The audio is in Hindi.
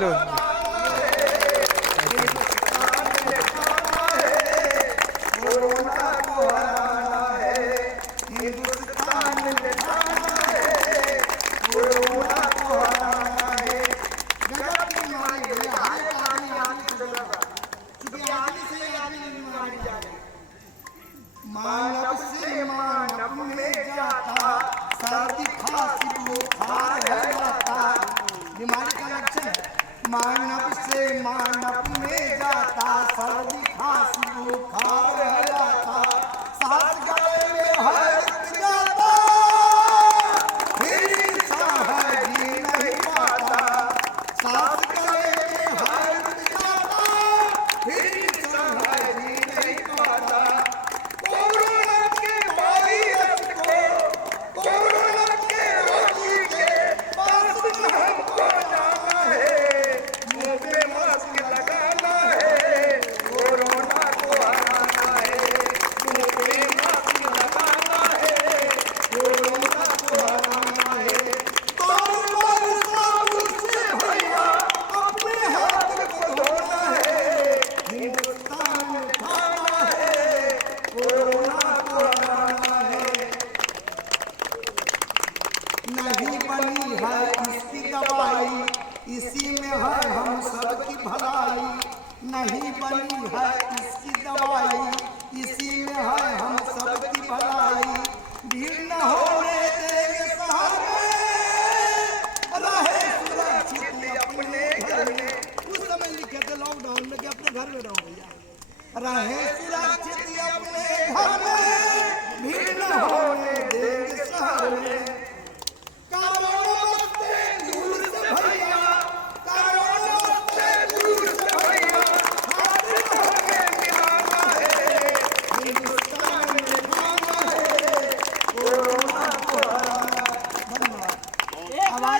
लो मानव से मानव में जाता, सर्दी खांसी बुखार है जाता। बीमारी का लक्षण है मानव से मानव में जाता, सर्दी खांसी बुखार है जाता। सांस गले में है जाता, फिर इंसान जी नहीं पाता। सांस गले में है जाता, फिर इंसान जी नहीं पाता। कोरोना के वायरस को, कोरोना के रोगी के पास हमको जाना है, मुंह पे मास्क लगाना है, कोरोना को हराना है, मुंह पे मास्क लगाना है, कोरोना को हराना है। बार-बार साबुन से भैया अपने हाथ को धोना है, हिंदुस्तान उठाना है, कोरोना को हराना है। नहीं बनी है इसकी दवाई, इसी में है हम सबकी भलाई। नहीं बनी है इसकी दवाई, इसी में है हम सबकी भलाई। भीड़ न होने देंगे शहर में, रहे सुरक्षित अपने घर में। उस समय लिखे थे लॉकडाउन में कि अपने घर में रहो भैया, रहे